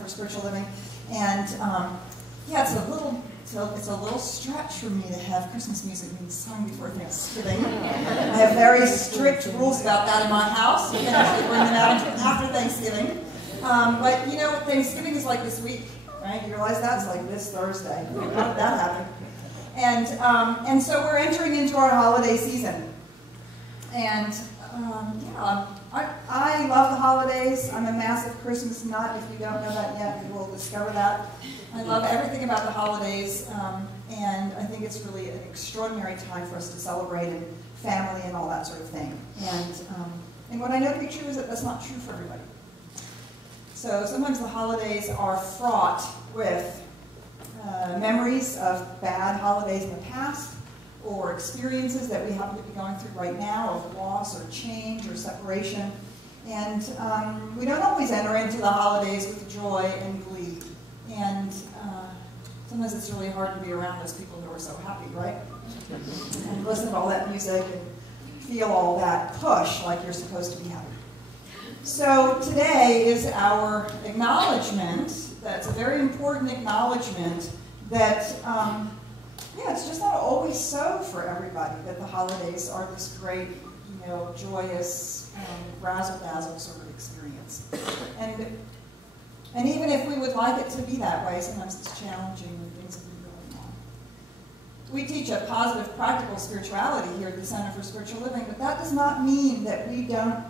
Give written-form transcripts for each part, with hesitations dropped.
for Spiritual Living. And yeah, it's a little stretch for me to have Christmas music being sung before Thanksgiving. I have very strict rules about that in my house. You can actually bring them out after Thanksgiving. But you know, Thanksgiving is like this week, right? You realize that? It's like this Thursday. How did that happen? And so we're entering into our holiday season. And yeah, I love the holidays. I'm a massive Christmas nut. If you don't know that yet, you will discover that. I love everything about the holidays, and I think it's really an extraordinary time for us to celebrate and family and all that sort of thing. And what I know to be true is that that's not true for everybody. So sometimes the holidays are fraught with memories of bad holidays in the past, or experiences that we happen to be going through right now of loss or change or separation. And we don't always enter into the holidays with joy and glee. And sometimes it's really hard to be around those people who are so happy, right? And listen to all that music and feel all that push like you're supposed to be happy. So today is our acknowledgement. That's a very important acknowledgement that yeah, it's just not always so for everybody that the holidays are this great, you know, joyous, razzle-dazzle sort of experience. And even if we would like it to be that way, sometimes it's challenging when things have been going on. We teach a positive, practical spirituality here at the Center for Spiritual Living, but that does not mean that we don't,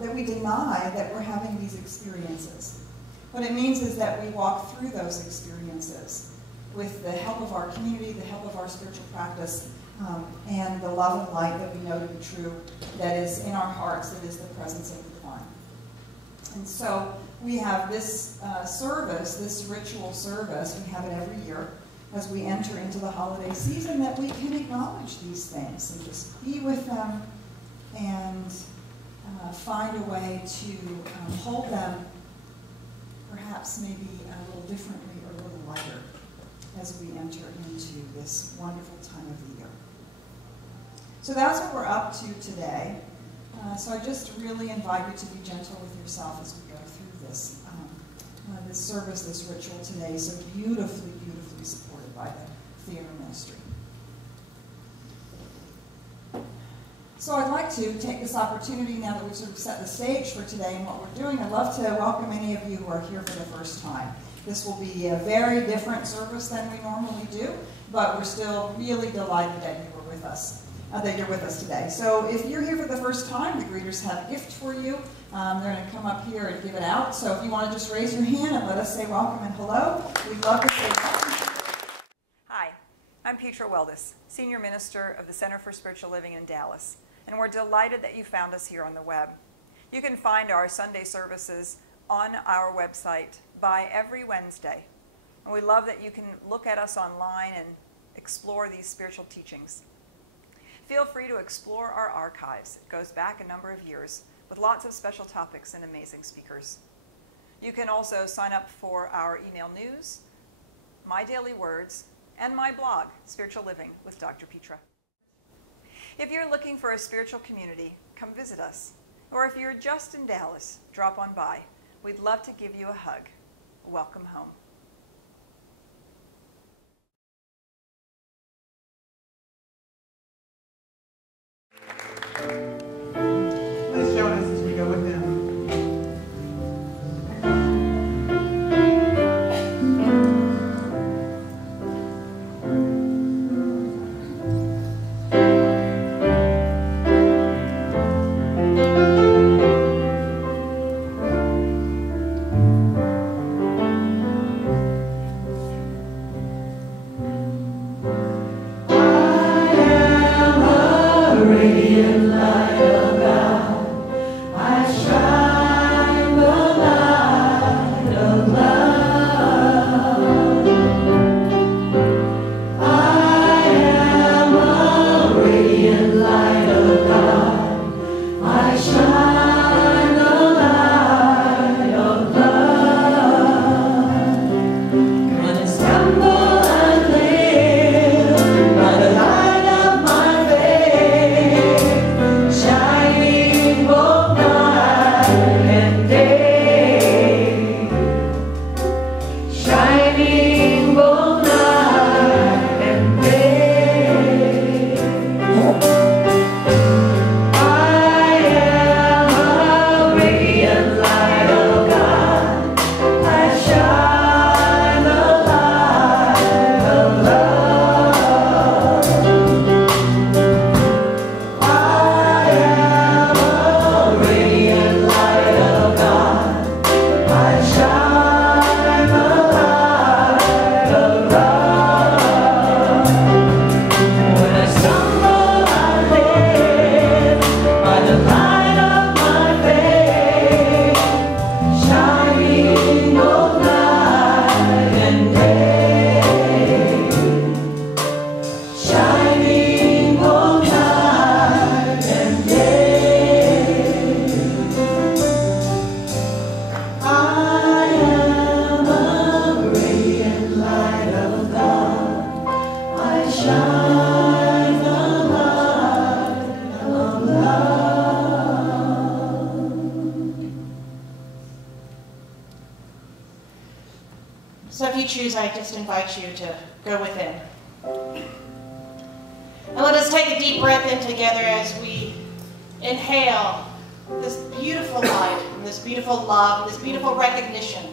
that we deny that we're having these experiences. What it means is that we walk through those experiences with the help of our community, the help of our spiritual practice, and the love and light that we know to be true, that is in our hearts, that is the presence of the divine. And so we have this service, this ritual service, we have it every year as we enter into the holiday season, that we can acknowledge these things and just be with them and find a way to hold them perhaps maybe a little differently or a little lighter as we enter into this wonderful time of the year. So that's what we're up to today. So I just really invite you to be gentle with yourself as we go through this, this service, this ritual today, so beautifully, beautifully supported by the theater ministry. So I'd like to take this opportunity, now that we've sort of set the stage for today and what we're doing, I'd love to welcome any of you who are here for the first time. This will be a very different service than we normally do, but we're still really delighted that you were with us, that you're with us today. So if you're here for the first time, the greeters have a gift for you. They're going to come up here and give it out. So if you want to just raise your hand and let us say welcome and hello, we'd love to say welcome. Hi, I'm Petra Weldes, Senior Minister of the Center for Spiritual Living in Dallas, and we're delighted that you found us here on the web. You can find our Sunday services on our website by every Wednesday. And we love that you can look at us online and explore these spiritual teachings. Feel free to explore our archives. It goes back a number of years with lots of special topics and amazing speakers. You can also sign up for our email news, My Daily Words, and my blog, Spiritual Living with Dr. Petra. If you're looking for a spiritual community, come visit us. Or if you're just in Dallas, drop on by. We'd love to give you a hug. Welcome home. Please join us as we go with them. So if you choose, I just invite you to go within. And let us take a deep breath in together as we inhale this beautiful light, and this beautiful love, and this beautiful recognition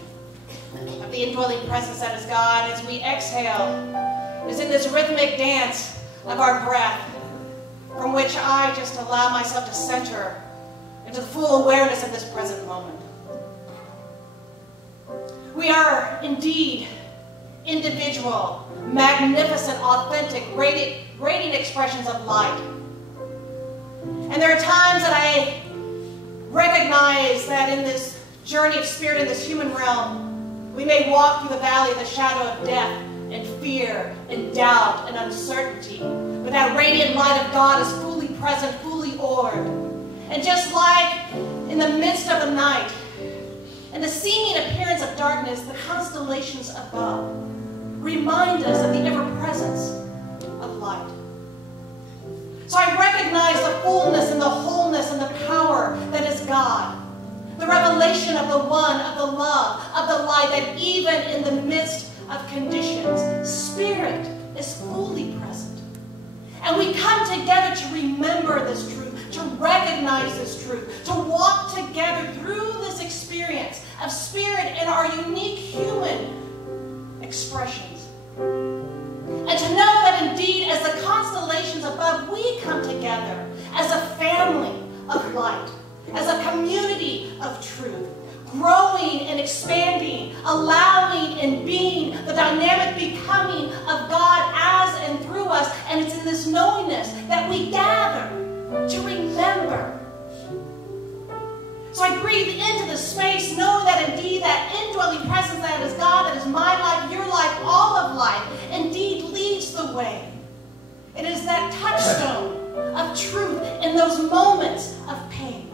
of the indwelling presence that is God. As we exhale, is in this rhythmic dance of our breath, from which I just allow myself to center into the full awareness of this present moment. We are indeed individual, magnificent, authentic, radiant expressions of light. And there are times that I recognize that in this journey of spirit in this human realm, we may walk through the valley of the shadow of death and fear and doubt and uncertainty. But that radiant light of God is fully present, fully orbed. And just like in the midst of the night, and the seeming appearance of darkness, the constellations above remind us of the ever-presence of light. So I recognize the fullness and the wholeness and the power that is God. The revelation of the one, of the love, of the light, that even in the midst of conditions, Spirit is fully present. And we come together to remember this truth, to recognize this truth, to walk together through this experience of Spirit in our unique human expressions. And to know that indeed, as the constellations above, we come together as a family of light, as a community of truth, growing and expanding, allowing and being the dynamic becoming of God as and through us. And it's in this knowingness that we gather to remember. So I breathe into the space, knowing that indeed that indwelling presence that is God, that is my life, your life, all of life, indeed leads the way. It is that touchstone of truth in those moments of pain.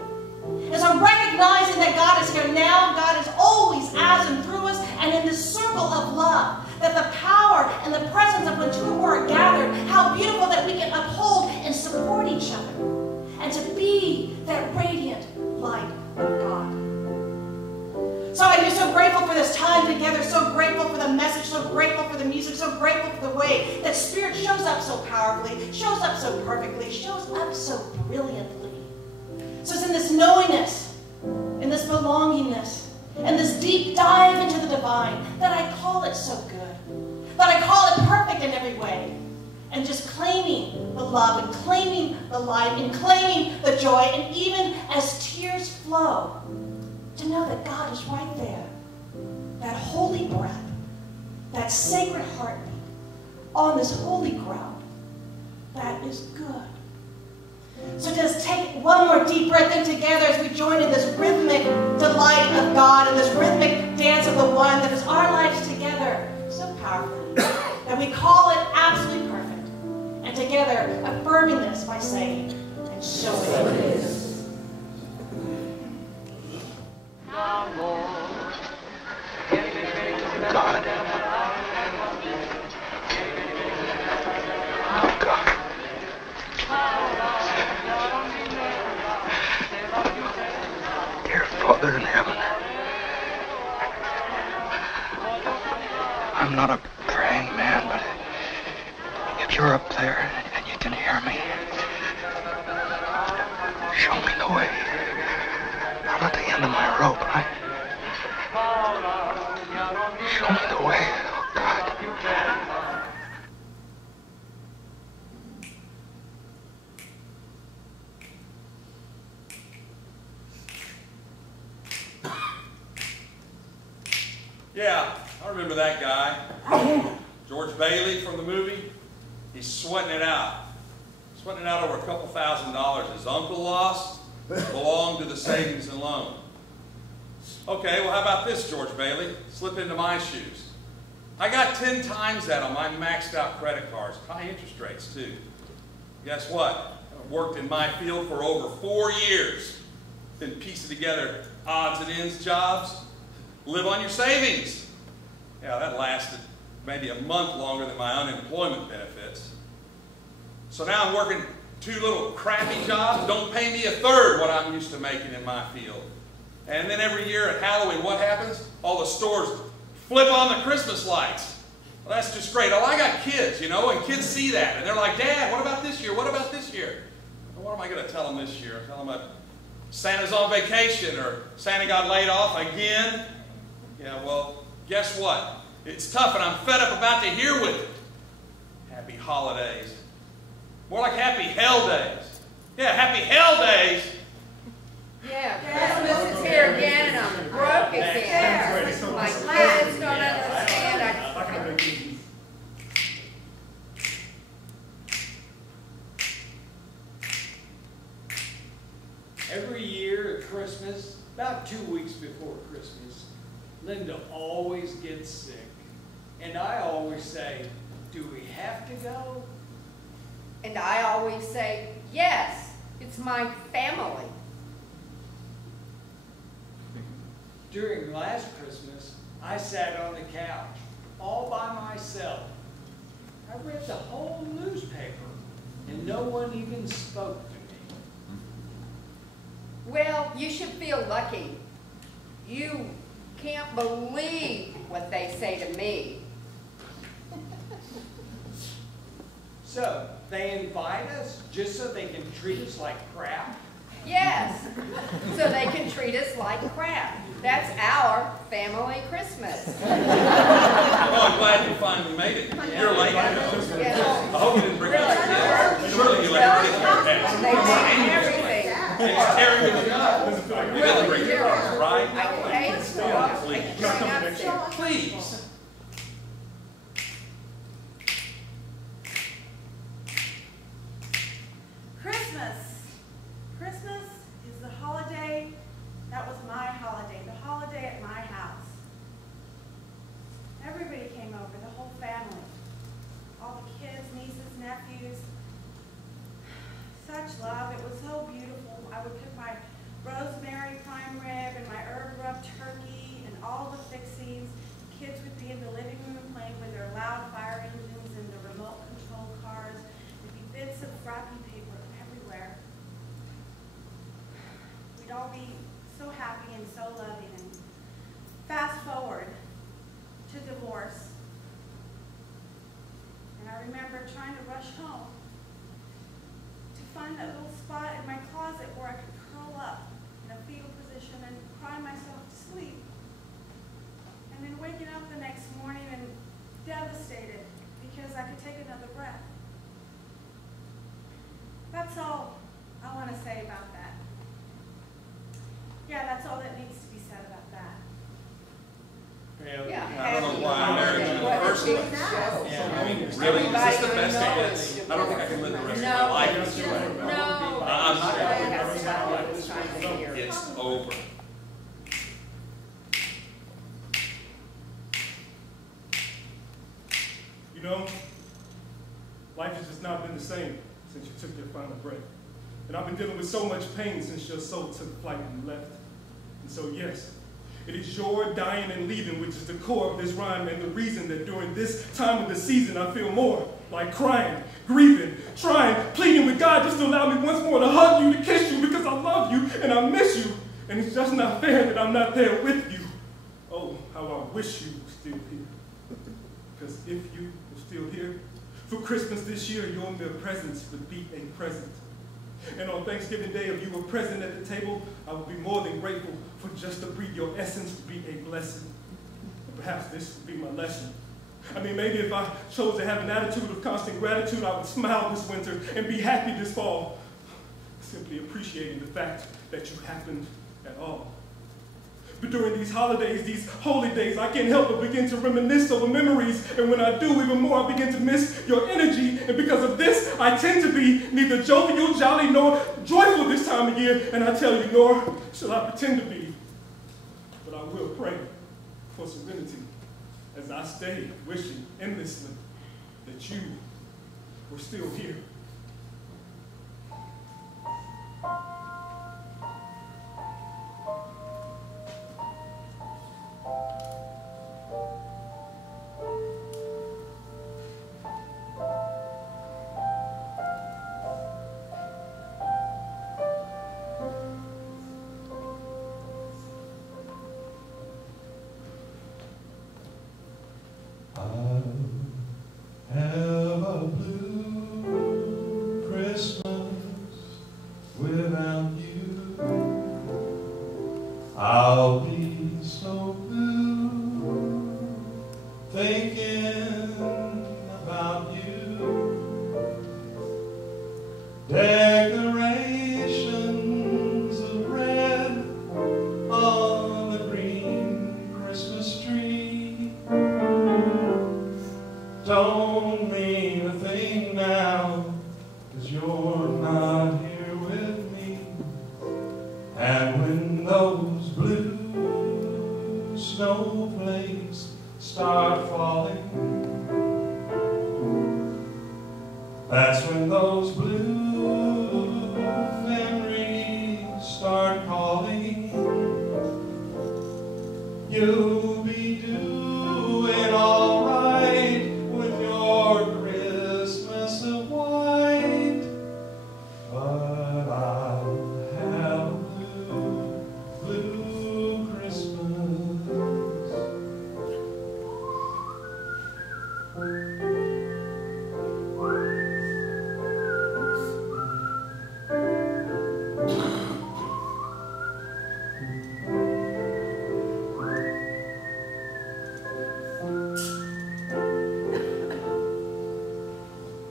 As I'm recognizing that God is here now, God is always as and through us, and in this circle of love, that the power and the presence of when two or more are gathered, how beautiful that we can uphold and support each other, and to be that radiant light of God. So I'm just so grateful for this time together, so grateful for the message, so grateful for the music, so grateful for the way that Spirit shows up so powerfully, shows up so perfectly, shows up so brilliantly. So it's in this knowingness, in this belongingness, and this deep dive into the divine that I call it so good, that I call it perfect in every way, and just claiming the love and claiming the light and claiming the joy, and even as tears flow, to know that God is right there, that holy breath, that sacred heartbeat on this holy ground. That is good. So just take one more deep breath in together as we join in this rhythmic delight of God and this rhythmic dance of the one that is our lives together so powerfully that we call it absolutely perfect. And together affirming this by saying, and so it is. God. Oh, God. Dear Father in heaven, I'm not a praying man, but if you're up there and you can hear me, show me the way. I'm at the end of my rope, right? Show me the way, oh God. Yeah, I remember that guy. George Bailey from the movie. He's sweating it out. Sweating it out over a couple $1,000 his uncle lost. Belonged to the savings and loan. Okay, well how about this, George Bailey? Slip into my shoes. I got 10 times that on my maxed out credit cards. High interest rates too. Guess what? I've worked in my field for over 4 years. Been piecing together odds and ends jobs. Live on your savings. Yeah, that lasted maybe a month longer than my unemployment benefits. So now I'm working 2 little crappy jobs, don't pay me a third what I'm used to making in my field. And then every year at Halloween, what happens? All the stores flip on the Christmas lights. Well, that's just great. Oh, I got kids, you know, and kids see that. And they're like, Dad, what about this year? What about this year? Well, what am I going to tell them this year? Tell them that Santa's on vacation or Santa got laid off again? Yeah, well, guess what? It's tough and I'm fed up about to hear with it. Happy holidays. More like happy hell days. Yeah, happy hell days. Yeah, Christmas is here again and I'm broke again. My kids don't understand. Every year at Christmas, about 2 weeks before Christmas, Linda always gets sick. And I always say, do we have to go? And I always say, yes, it's my family. During last Christmas, I sat on the couch, all by myself. I read the whole newspaper, and no one even spoke to me. Well, you should feel lucky. You can't believe what they say to me. So, they invite us just so they can treat us like crap? Yes, so they can treat us like crap. That's our family Christmas. Well, I'm glad you finally made it. You're late. I hope you didn't bring up the kids. Surely you let Rickie pass. They make everything. It's Terry with the job. You didn't bring your kids, right? I paid for it. Please. Christmas is the holiday that was my holiday, the holiday at my house. Everybody came over, the whole family. All the kids, nieces, nephews. Such love, it was so beautiful. I would cook my rosemary prime rib and my herb rub turkey and all the fixings. Kids would be in the living room playing with their loud fire engines and the remote control cars. There'd be bits of wrapping paper everywhere. We'd all be so happy and so loving. And fast forward to divorce. And I remember trying to rush home to find that little spot in my closet where I could curl up in a fetal position and cry myself to sleep. And then waking up the next morning and devastated because I could take another breath. That's all I want to say about that. Yeah, that's all that needs to be said about that. Yeah. I don't know why I married you in the first place. Yeah, I mean, really, is this the best it gets? I don't think I can live the rest of my life this way. No. I'm not Trying to hear. It's over. You know, life has just not been the same since you took your final breath. And I've been dealing with so much pain since your soul took flight and left. And so yes, it is your dying and leaving which is the core of this rhyme and the reason that during this time of the season I feel more like crying, grieving, trying, pleading with God just to allow me once more to hug you, to kiss you because I love you and I miss you. And it's just not fair that I'm not there with you. Oh, how I wish you were still here. Because if you were still here, for Christmas this year, your mere presence would be a present. And on Thanksgiving Day, if you were present at the table, I would be more than grateful for just to breathe your essence to be a blessing. And perhaps this would be my lesson. I mean, maybe if I chose to have an attitude of constant gratitude, I would smile this winter and be happy this fall, simply appreciating the fact that you happened at all. But during these holidays, these holy days, I can't help but begin to reminisce over memories. And when I do, even more, I begin to miss your energy. And because of this, I tend to be neither jovial, jolly, nor joyful this time of year. And I tell you, nor shall I pretend to be. But I will pray for serenity as I stay wishing endlessly that you were still here. I'll have a blue Christmas without you. I'll be so blue thinking about you. Decorations of red on the green Christmas tree don't mean a thing now, 'cause you're not here with me. And when those blue snowflakes start falling, that's when those blue memories start calling. You'll be doing all right with your Christmas of white, but I'll have a blue, blue Christmas.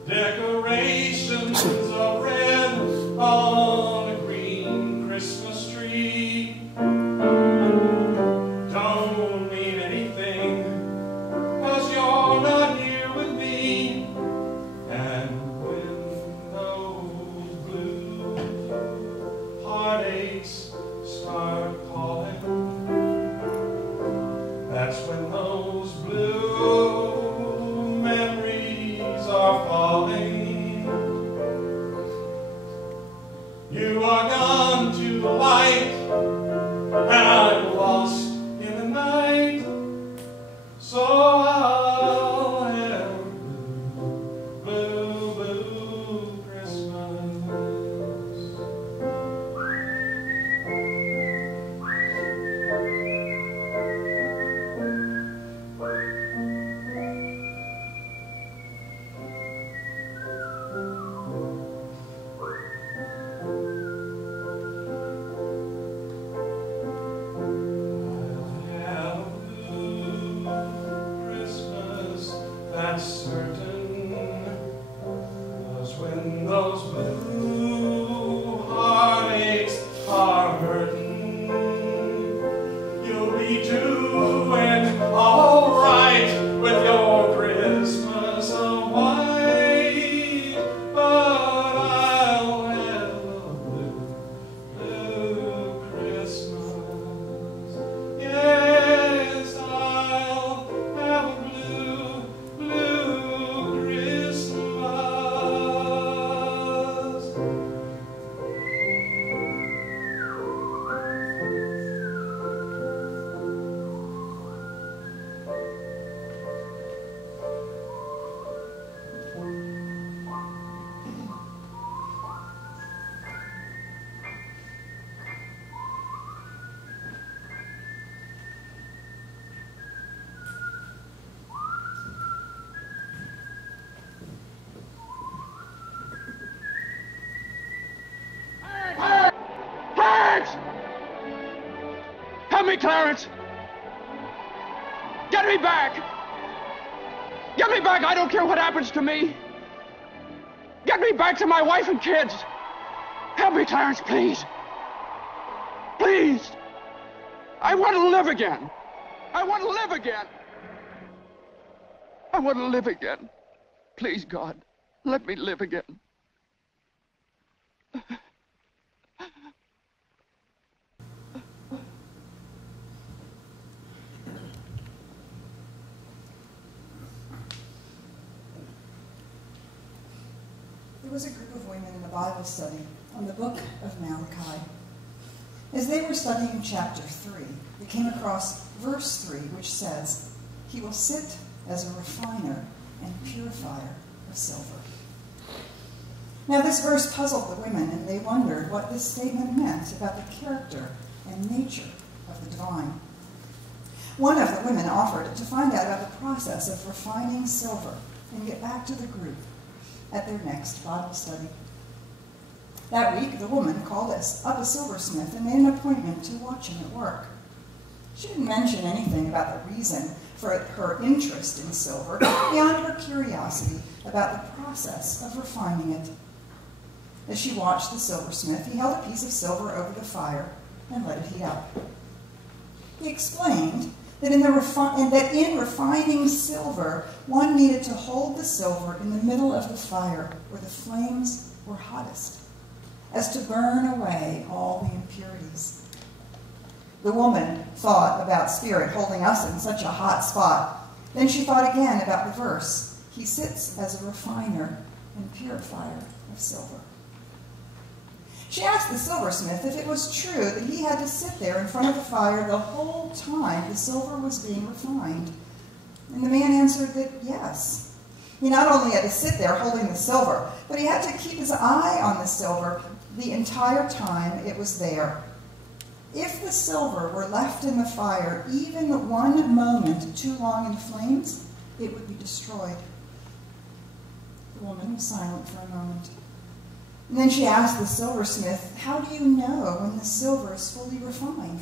Decorations of red on a green Christmas tree don't mean anything, 'cause you're not here with me. And when those blue heartaches start calling, that's when those blue memories are falling. You are gone to the light, and I'm lost in the night. So I'll have blue, blue Christmas. That's certain, 'cause when those blue heartaches are hurting, you'll be doing all right with your Christmas of white, but I'll have a blue, blue Christmas. Yes, I'll have a blue, blue Christmas. Clarence! Help me, Clarence! Get me back! Get me back! I don't care what happens to me! Get me back to my wife and kids! Help me, Clarence, please! Please! I want to live again! I want to live again! I want to live again. Please, God, let me live again. There was a group of women in a Bible study on the book of Malachi. As they were studying chapter 3, they came across verse 3, which says, "He will sit as a refiner and purifier of silver." Now this verse puzzled the women, and they wondered what this statement meant about the character and nature of the divine. One of the women offered to find out about the process of refining silver and get back to the group at their next Bible study. That week, the woman called us up a silversmith and made an appointment to watch him at work. She didn't mention anything about the reason for her interest in silver beyond her curiosity about the process of refining it. As she watched the silversmith, he held a piece of silver over the fire and let it heat up. He explained that in refining silver, one needed to hold the silver in the middle of the fire where the flames were hottest, as to burn away all the impurities. The woman thought about Spirit holding us in such a hot spot. Then she thought again about the verse, "He sits as a refiner and purifier of silver." She asked the silversmith if it was true that he had to sit there in front of the fire the whole time the silver was being refined. And the man answered that yes. He not only had to sit there holding the silver, but he had to keep his eye on the silver the entire time it was there. If the silver were left in the fire even one moment too long in the flames, it would be destroyed. The woman was silent for a moment. And then she asked the silversmith, "How do you know when the silver is fully refined?"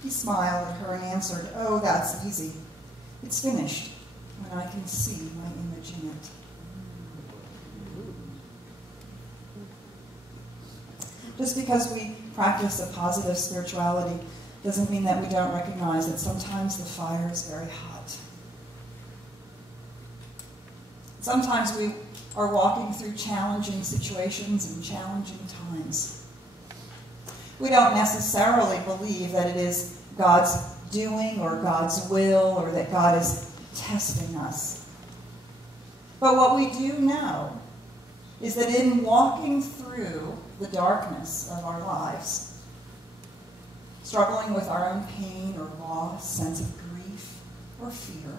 He smiled at her and answered, "Oh, that's easy. It's finished when I can see my image in it." Just because we practice a positive spirituality doesn't mean that we don't recognize that sometimes the fire is very hot. Sometimes we are walking through challenging situations and challenging times. We don't necessarily believe that it is God's doing or God's will or that God is testing us. But what we do know is that in walking through the darkness of our lives, struggling with our own pain or loss, sense of grief or fear,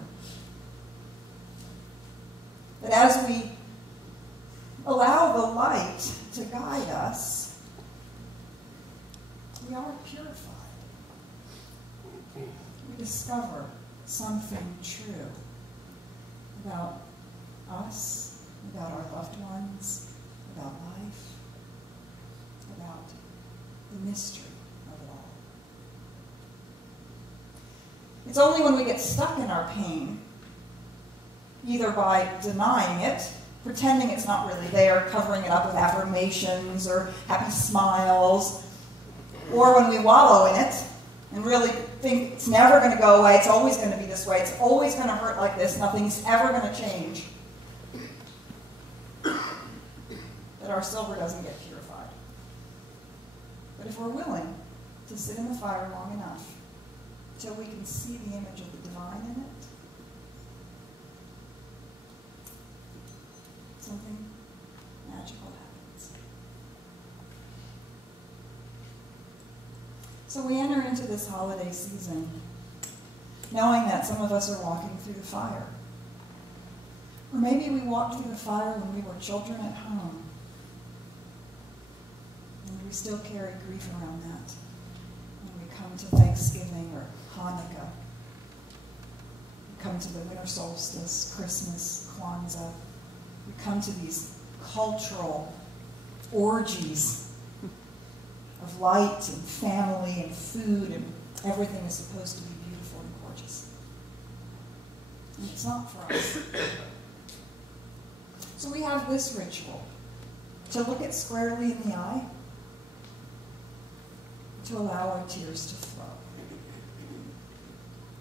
that as we allow the light to guide us, we are purified. We discover something true about us, about our loved ones, about life, about the mystery of it all. It's only when we get stuck in our pain, either by denying it, pretending it's not really there, covering it up with affirmations or happy smiles, or when we wallow in it and really think it's never going to go away, it's always going to be this way, it's always going to hurt like this, nothing's ever going to change, that our silver doesn't get purified. But if we're willing to sit in the fire long enough till we can see the image of the divine in it, something magical happens. So we enter into this holiday season knowing that some of us are walking through the fire. Or maybe we walked through the fire when we were children at home. And we still carry grief around that when we come to Thanksgiving or Hanukkah. We come to the winter solstice, Christmas, Kwanzaa. We come to these cultural orgies of light and family and food, and everything is supposed to be beautiful and gorgeous. And it's not for us. So we have this ritual to look it squarely in the eye, to allow our tears to flow,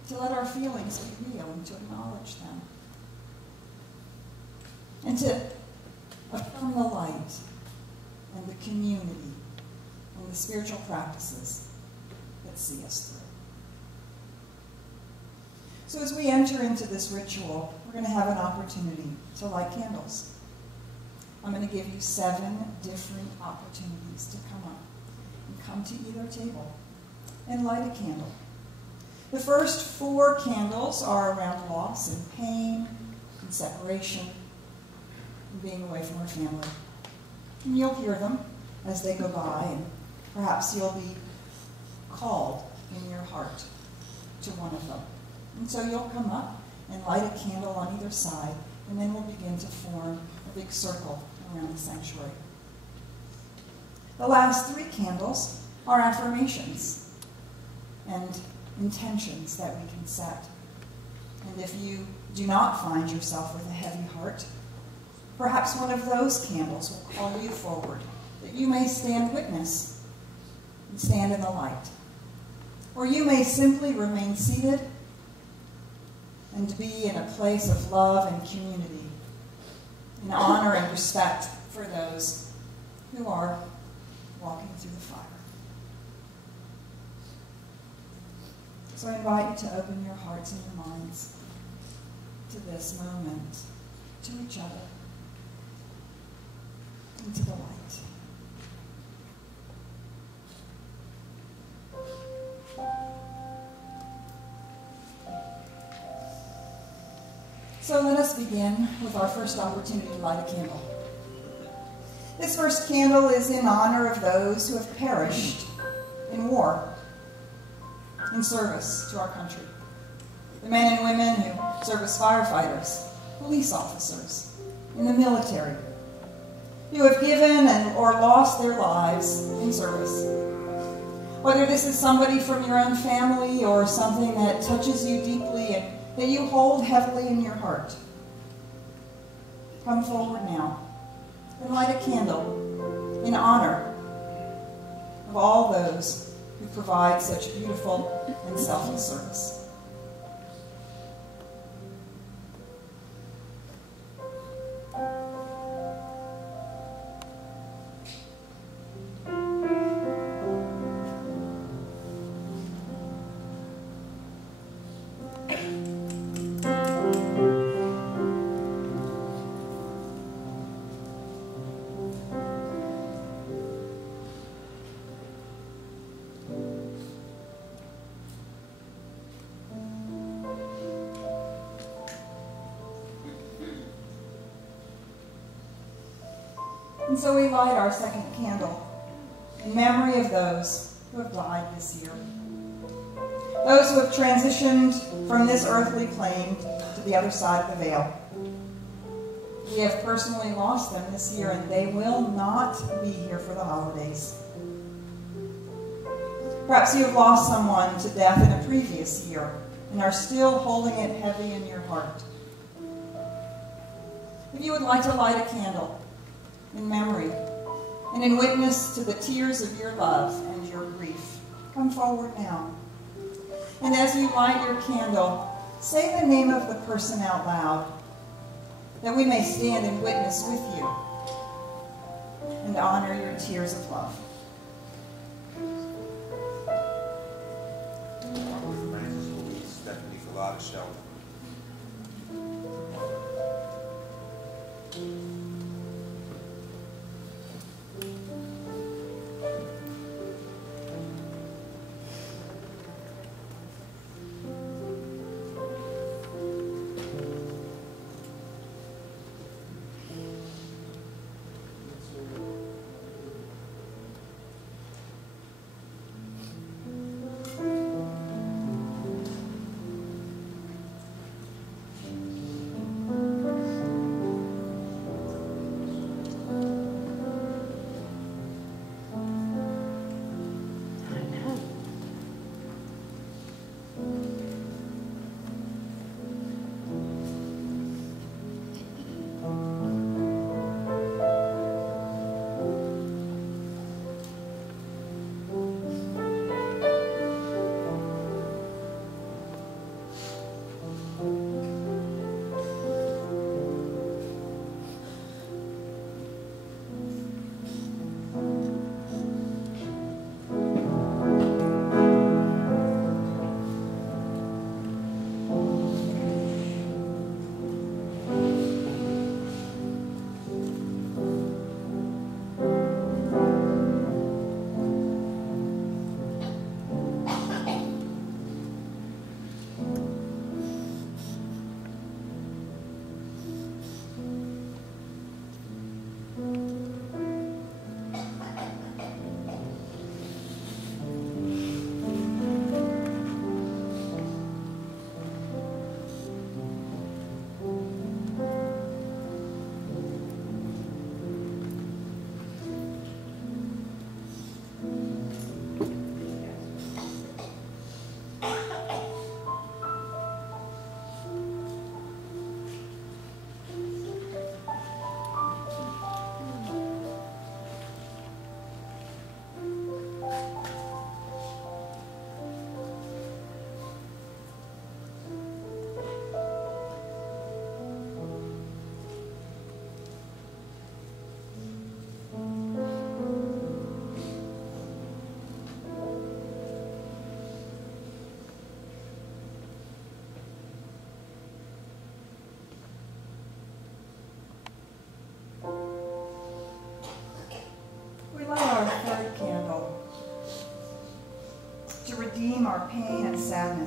to let our feelings be real and to acknowledge them, and to affirm the light and the community and the spiritual practices that see us through. So as we enter into this ritual, we're going to have an opportunity to light candles. I'm going to give you 7 different opportunities to come up and come to either table and light a candle. The first 4 candles are around loss and pain and separation and being away from our family. And you'll hear them as they go by, and perhaps you'll be called in your heart to one of them. And so you'll come up and light a candle on either side, and then we'll begin to form a big circle around the sanctuary. The last 3 candles are affirmations and intentions that we can set. And if you do not find yourself with a heavy heart, perhaps one of those candles will call you forward, that you may stand witness and stand in the light. Or you may simply remain seated and be in a place of love and community, in honor and respect for those who are walking through the fire. So I invite you to open your hearts and your minds to this moment, to each other, and to the light. So let us begin with our first opportunity to light a candle. This first candle is in honor of those who have perished in war, in service to our country. The men and women who serve as firefighters, police officers, in the military, who have given or lost their lives in service. Whether this is somebody from your own family or something that touches you deeply and that you hold heavily in your heart, come forward now and light a candle in honor of all those who provide such beautiful and selfless service. And so we light our second candle in memory of those who have died this year. Those who have transitioned from this earthly plane to the other side of the veil. We have personally lost them this year, and they will not be here for the holidays. Perhaps you have lost someone to death in a previous year and are still holding it heavy in your heart. If you would like to light a candle in memory and in witness to the tears of your love and your grief, come forward now. And as you light your candle, say the name of the person out loud, that we may stand and witness with you and honor your tears of love.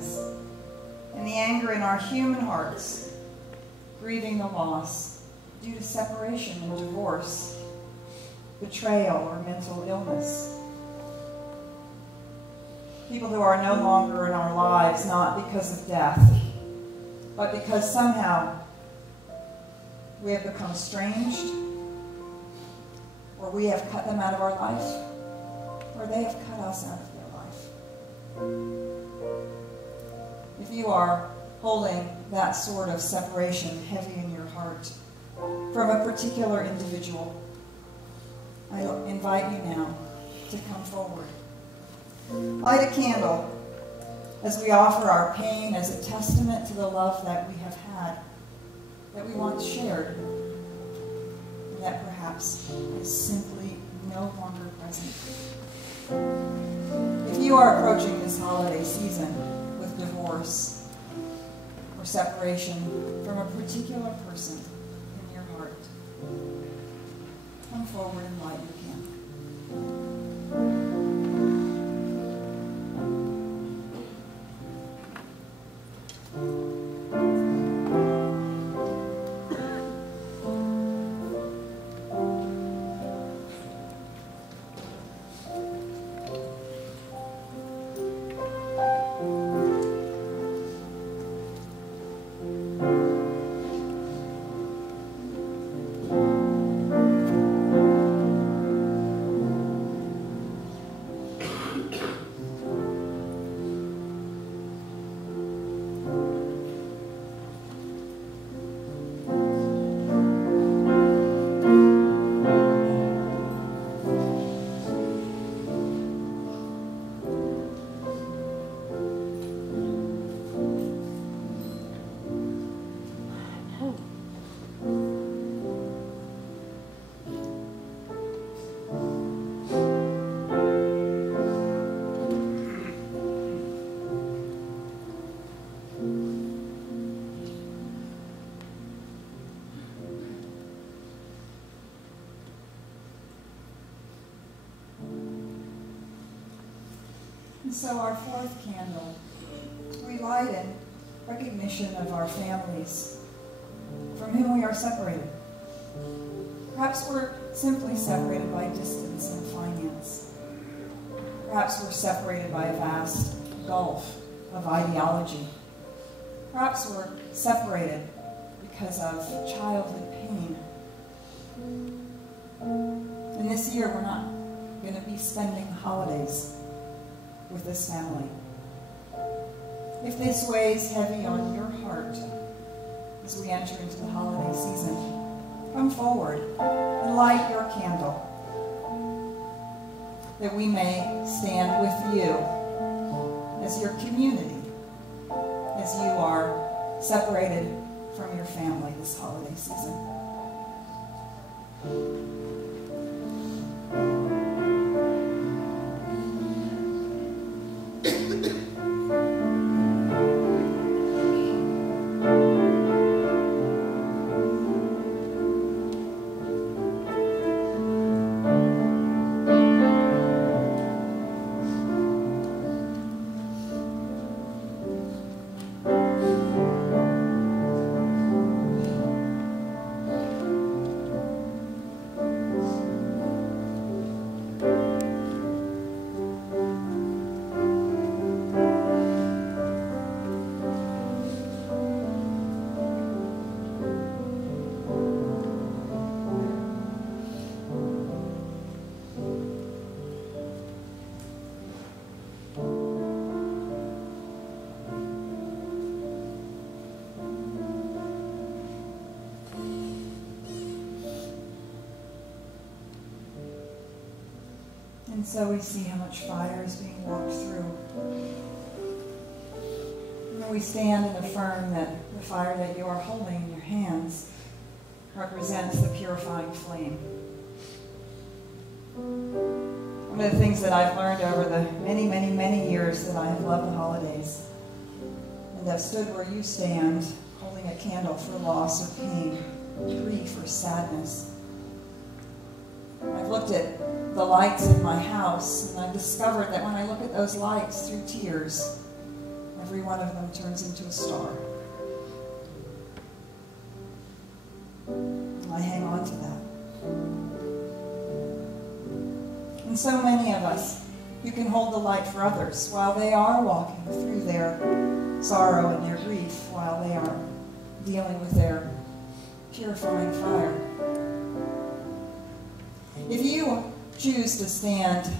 sadness, and the anger in our human hearts, grieving the loss due to separation and divorce, betrayal, or mental illness. People who are no longer in our lives, not because of death, but because somehow we have become estranged, or we have cut them out of our life, or they have cut us out of their life. If you are holding that sort of separation heavy in your heart from a particular individual, I invite you now to come forward. Light a candle as we offer our pain as a testament to the love that we have had, that we once shared, and that perhaps is simply no longer present. If you are approaching this holiday season with divorce or separation from a particular person in your heart, come forward and light your candle. So our fourth candle, we light in recognition of our families from whom we are separated. Perhaps we're simply separated by distance and finance. Perhaps we're separated by a vast gulf of ideology. Perhaps we're separated because of childhood pain. And this year we're not going to be spending holidays with this family. If this weighs heavy on your heart as we enter into the holiday season, come forward and light your candle, that we may stand with you as your community, as you are separated from your family this holiday season. And so we see how much fire is being walked through. And we stand and affirm that the fire that you are holding in your hands represents the purifying flame. One of the things that I've learned over the many, many, many years that I have loved the holidays, and I've stood where you stand, holding a candle for loss or pain, grief or sadness. I've looked at the lights in my house, and I've discovered that when I look at those lights through tears, I've every one of them turns into a star. I hang on to that. And so many of us, you can hold the light for others while they are walking through their sorrow and their grief, while they are dealing with their purifying fire. If you choose to stand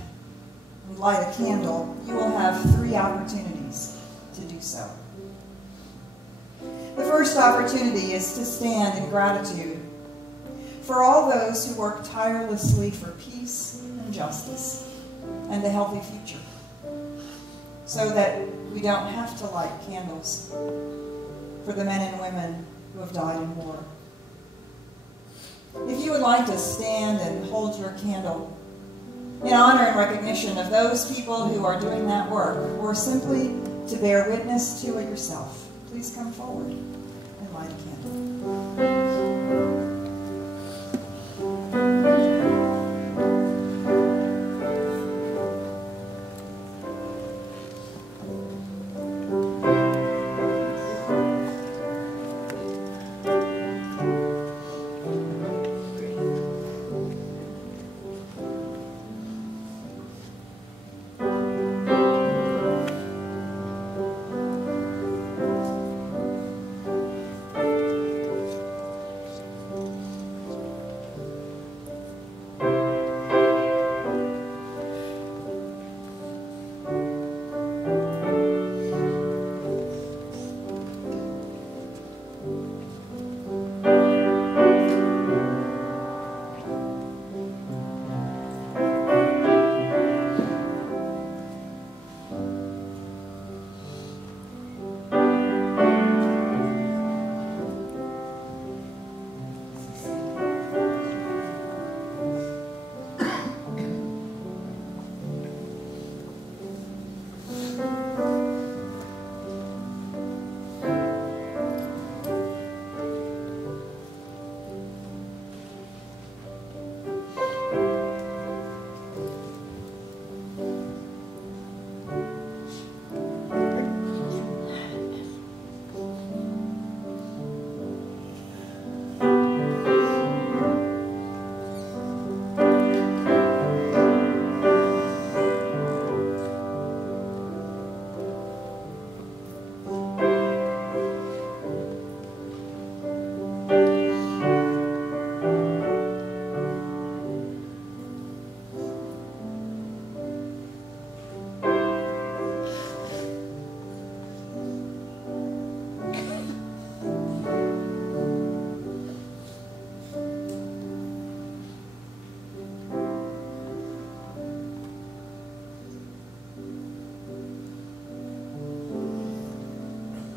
and light a candle, you will have 3 opportunities to do so. The first opportunity is to stand in gratitude for all those who work tirelessly for peace and justice and a healthy future, so that we don't have to light candles for the men and women who have died in war. If you would like to stand and hold your candle in honor and recognition of those people who are doing that work, or simply to bear witness to it yourself, please come forward and light a candle.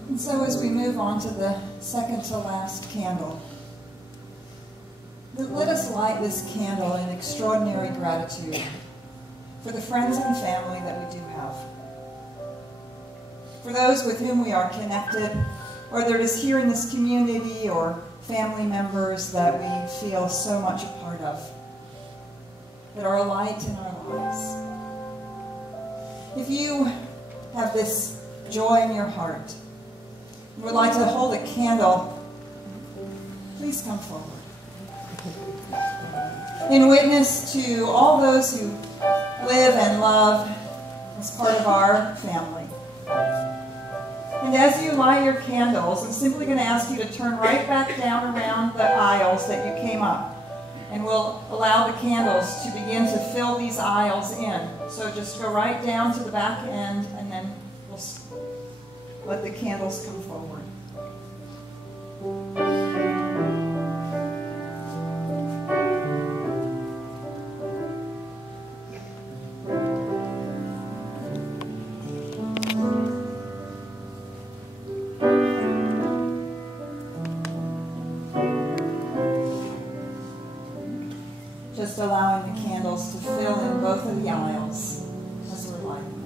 And so as we move on to the second to last candle, let us light this candle in extraordinary gratitude for the friends and family that we do have, for those with whom we are connected, or that is here in this community, or family members that we feel so much a part of, that are a light in our lives. If you have this joy in your heart, and would like to hold a candle, please come forward. In witness to all those who live and love as part of our family. And as you light your candles, I'm simply going to ask you to turn right back down around the aisles that you came up. And we'll allow the candles to begin to fill these aisles in. So just go right down to the back end, and then we'll let the candles come forward. Just allowing the candles to fill in both of the aisles as we're lighting them.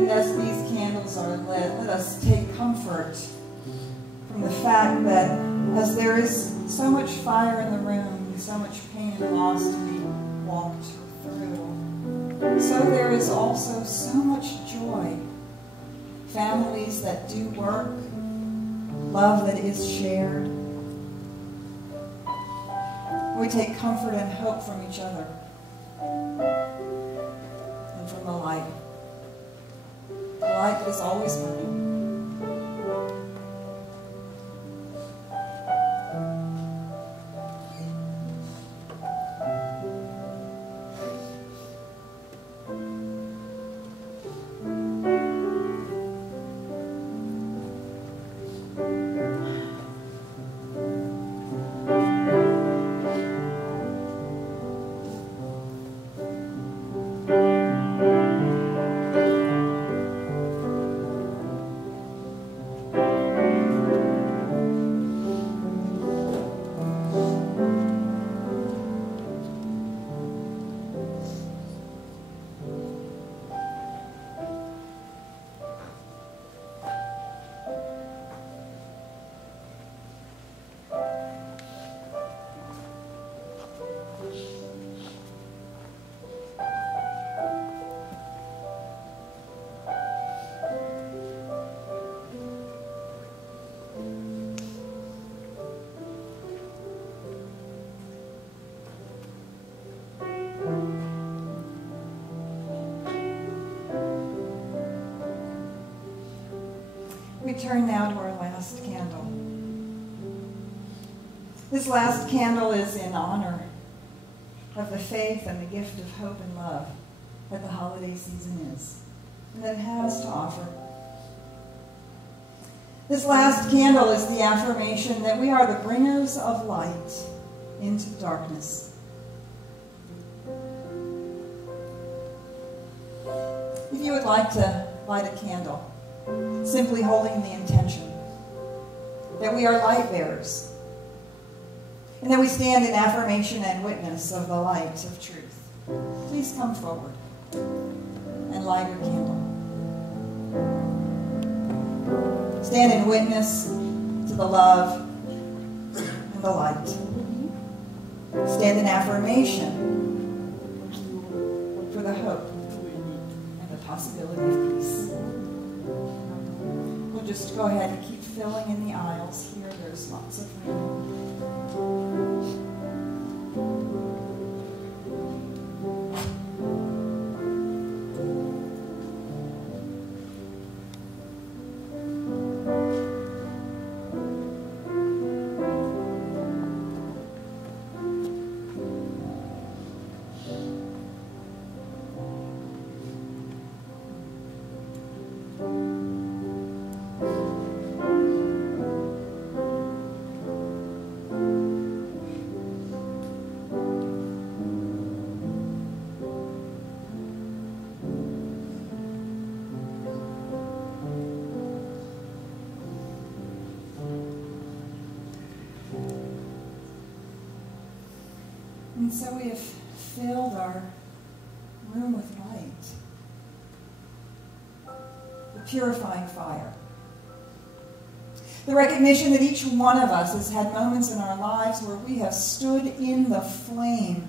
And as these candles are lit, let us take comfort from the fact that as there is so much fire in the room, so much pain and loss to be walked through, so there is also so much joy. Families that do work, love that is shared. We take comfort and hope from each other and from the light. The light that is always burning. We turn now to our last candle. This last candle is in honor of the faith and the gift of hope and love that the holiday season is, and that it has to offer. This last candle is the affirmation that we are the bringers of light into darkness. If you would like to light a candle, simply holding the intention that we are light bearers and that we stand in affirmation and witness of the light of truth, please come forward and light your candle. Stand in witness to the love and the light. Stand in affirmation for the hope and the possibility of peace. We'll just go ahead and keep filling in the aisles here. There's lots of room. And so we have filled our room with light, the purifying fire. The recognition that each one of us has had moments in our lives where we have stood in the flame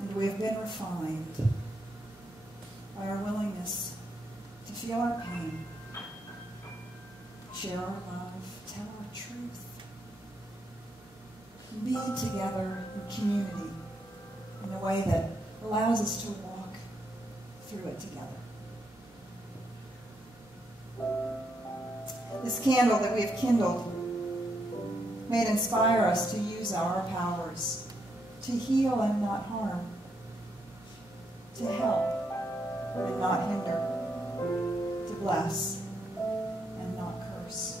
and we have been refined by our willingness to feel our pain, share our love, tell our truth, be together in community in a way that allows us to walk through it together. This candle that we have kindled may inspire us to use our powers to heal and not harm, to help and not hinder, to bless and not curse.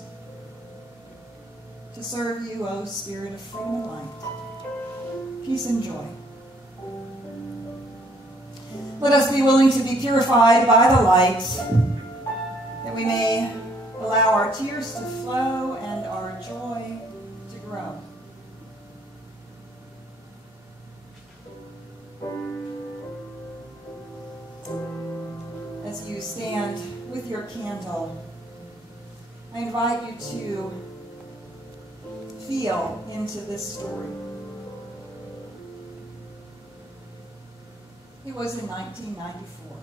To serve you, O Spirit of freedom and light, peace and joy. Let us be willing to be purified by the light, that we may allow our tears to flow and our joy to grow. As you stand with your candle, I invite you to feel into this story. It was in 1994.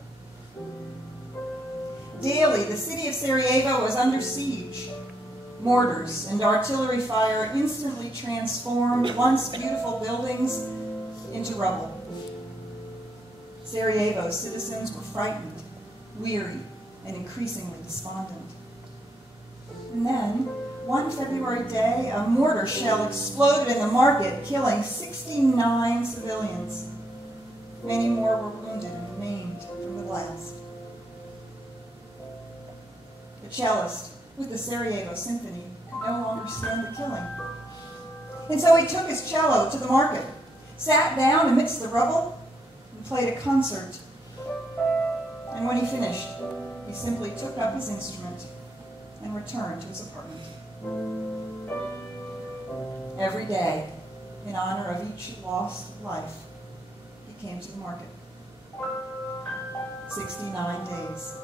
Daily, the city of Sarajevo was under siege. Mortars and artillery fire instantly transformed once beautiful buildings into rubble. Sarajevo's citizens were frightened, weary, and increasingly despondent. And then, one February day, a mortar shell exploded in the market, killing 69 civilians. Many more were wounded and maimed from the blast. The cellist with the Sarajevo Symphony could no longer stand the killing. And so he took his cello to the market, sat down amidst the rubble, and played a concert. And when he finished, he simply took up his instrument and returned to his apartment. Every day, in honor of each lost life, he came to the market. 69 days.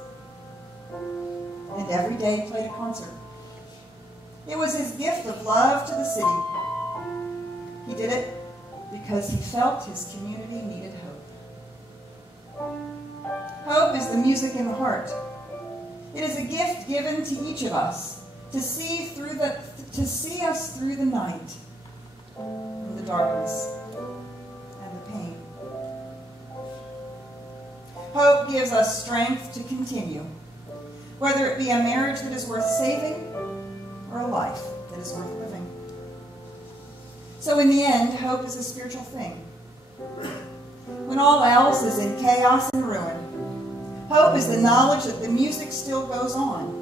And every day he played a concert. It was his gift of love to the city. He did it because he felt his community needed hope. Hope is the music in the heart. It is a gift given to each of us to see us through the night, and the darkness, and the pain. Hope gives us strength to continue, whether it be a marriage that is worth saving or a life that is worth living. So in the end, hope is a spiritual thing. When all else is in chaos and ruin, hope is the knowledge that the music still goes on,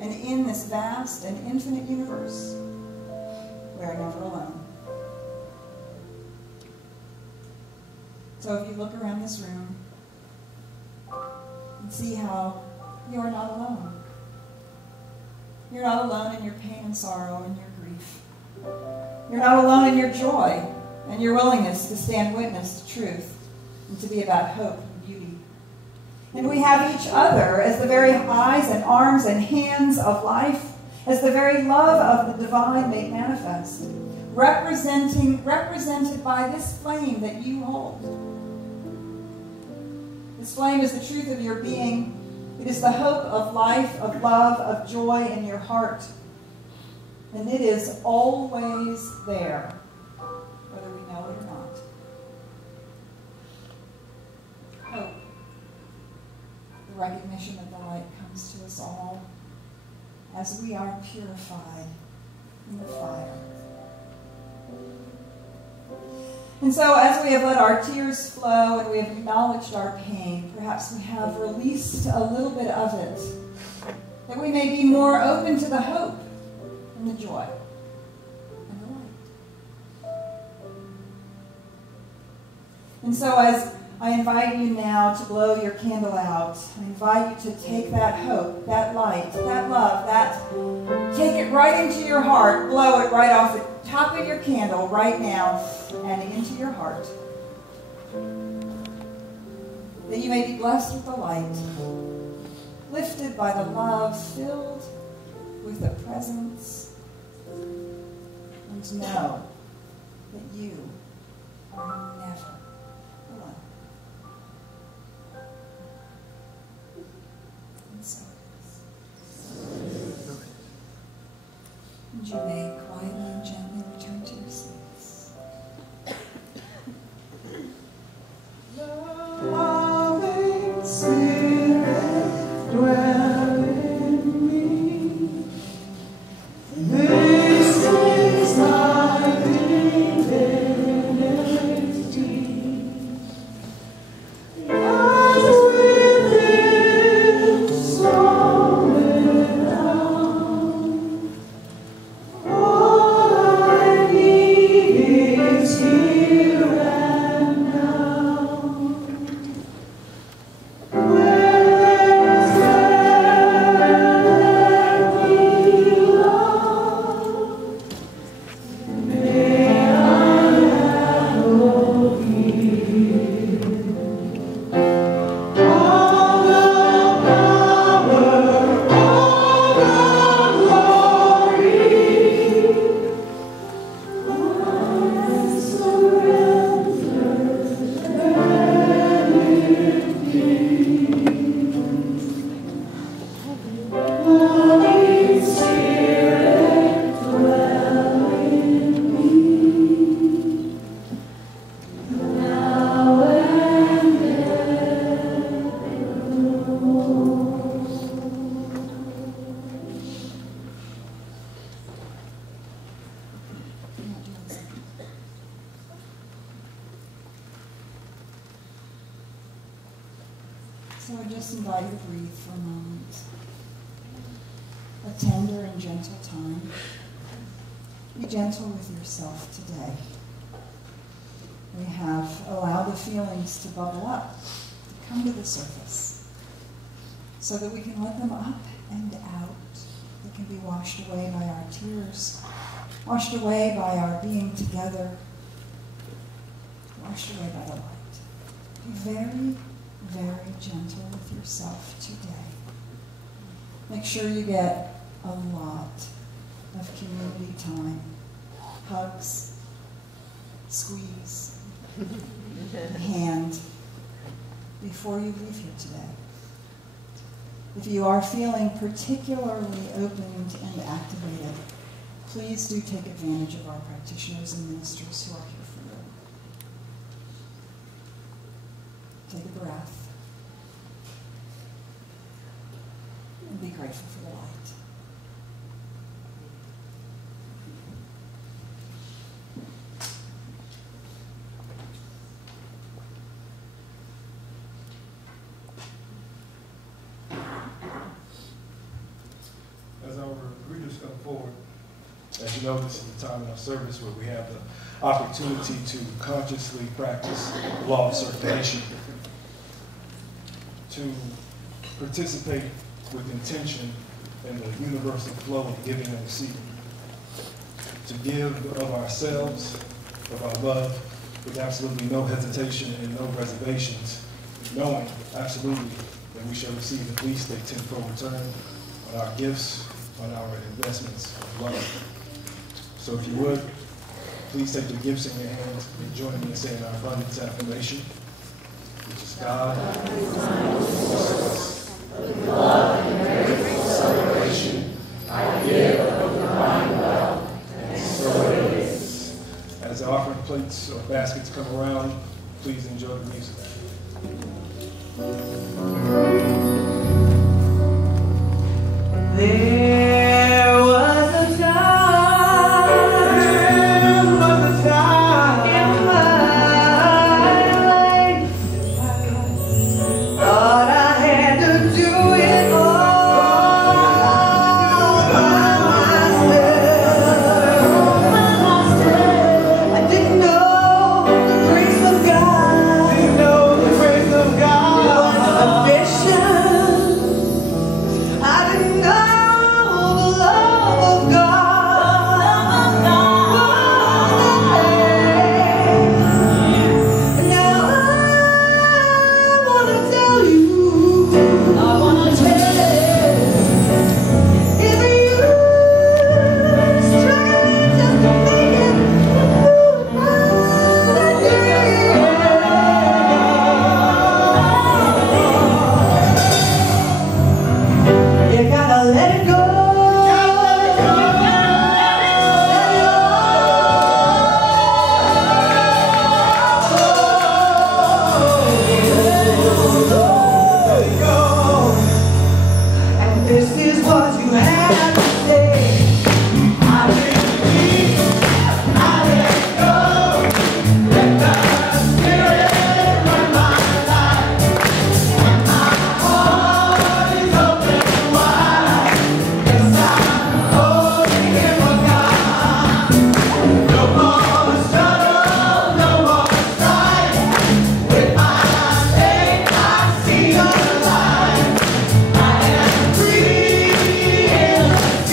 and in this vast and infinite universe, we are never alone. So if you look around this room and see how you are not alone. You're not alone in your pain and sorrow and your grief. You're not alone in your joy and your willingness to stand witness to truth and to be about hope and beauty. And we have each other as the very eyes and arms and hands of life, as the very love of the divine made manifest, represented by this flame that you hold. This flame is the truth of your being. It is the hope of life, of love, of joy in your heart. And it is always there, whether we know it or not. Hope. The recognition of the light comes to us all as we are purified in the fire. And so as we have let our tears flow and we have acknowledged our pain, perhaps we have released a little bit of it, that we may be more open to the hope and the joy and the light. And so as I invite you now to blow your candle out, I invite you to take that hope, that light, that love, take it right into your heart, blow it right off the top of your candle right now and into your heart. That you may be blessed with the light, lifted by the love, filled with the presence, and know that you are never alone. And so it is. And you may quietly and gently return to your seats. Loving Spirit, dwell in me. This is my divinity. As within soul and out, all I need is here and now. Where So I just invite you to breathe for a moment. A tender and gentle time. Be gentle with yourself today. We have allowed the feelings to bubble up, to come to the surface, so that we can let them up and out. They can be washed away by our tears, washed away by our being together, washed away by the light. Be very, very gentle with yourself today. Make sure you get a lot of community time. Hugs, squeeze, hand before you leave here today. If you are feeling particularly opened and activated, please do take advantage of our practitioners and ministers who are here for you. Take a breath and be grateful for the light. As our readers come forward, as you know, this is the time in our service where we have the opportunity to consciously practice the law of circulation, to participate with intention in the universal flow of giving and receiving, to give of ourselves, of our love, with absolutely no hesitation and no reservations, knowing absolutely that we shall receive at least a tenfold return on our gifts, on our investments of love. So if you would, please take your gifts in your hands and join me in saying our abundance affirmation, which is God, with love and grateful celebration, I give of divine wealth, and so it is. As the offering plates or baskets come around, please enjoy the music. There was a time in my life, thought I had to do it all by myself. I didn't know the grace of God, I didn't know the love of God. And now I want to tell you, if you're struggling just to make it you gotta let it go. And this is what you have to say. I release, I let go. Let the Spirit run my life. And my heart is open wide. Yes, I'm holding it for God. No more struggle, no more strife. With my faith, I see your light. I am free in the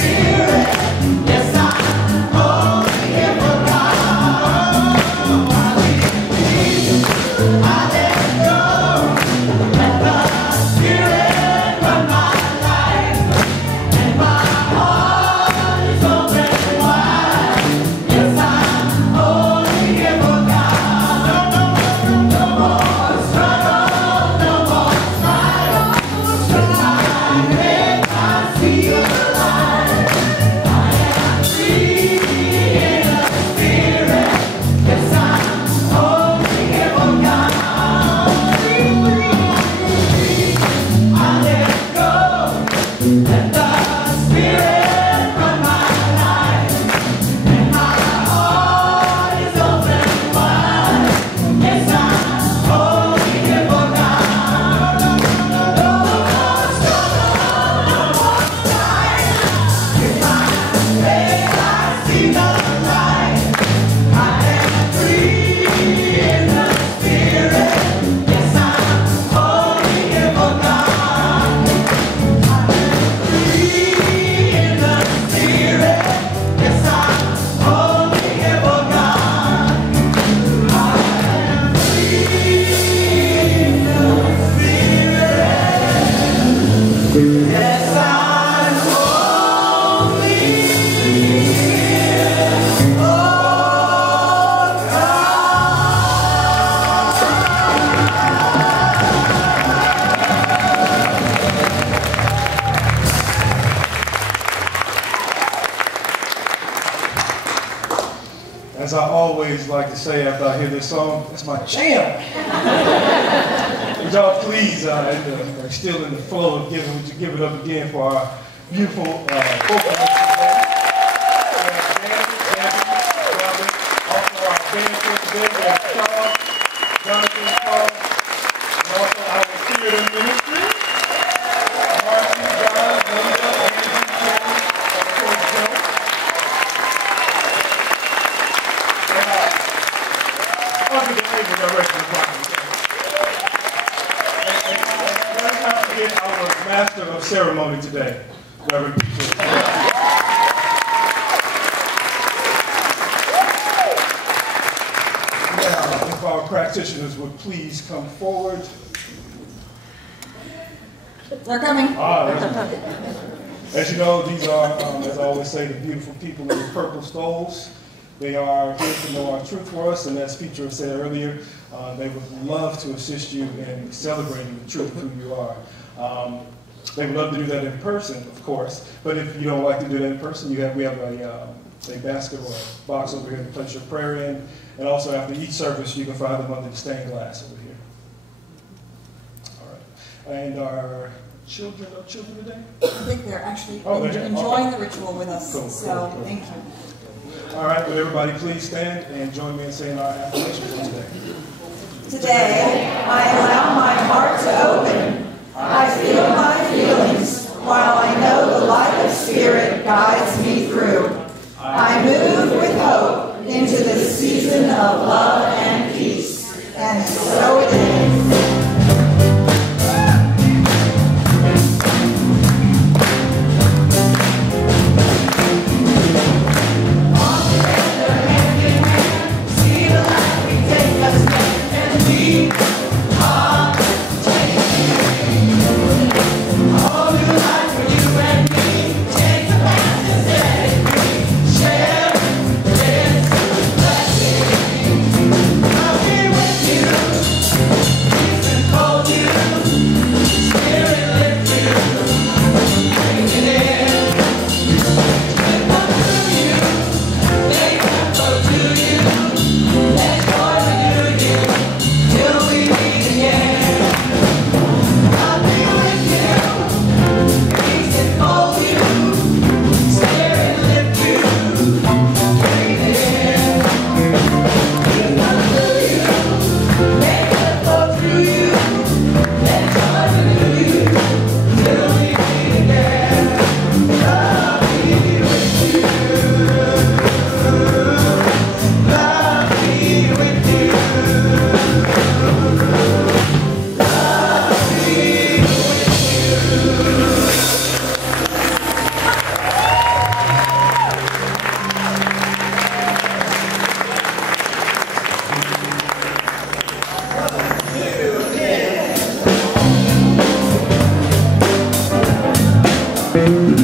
always like to say after I hear this song, it's my jam. Would y'all please, still in the flow of giving, would you give it up again for our beautiful vocal today. Also our band for today, we have Charles, Jonathan, Paul, and also our theater ministry. Marcy, John, Linda, Andrew, James, and of course Joe. I'll be the major director of the property. Let's not forget our master of ceremony today, Reverend Petra. Now, if our practitioners would please come forward. They're coming. As you know, these are, as I always say, the beautiful people in the purple stoles. They are here to know our truth for us, and as Petra said earlier, they would love to assist you in celebrating the truth of who you are. They would love to do that in person, of course, but if you don't like to do that in person, we have a basket or a box over here to place your prayer in, and also after each service, you can find them under the stained glass over here. All right, and our children today? I think they're actually enjoying the ritual with us, cool. Thank you. All right, would everybody please stand and join me in saying our affirmation for today. Today, I allow my heart to open. I feel my feelings, while I know the light of Spirit guides me through. I move with hope into the season of love and peace. And so it is. Thank you.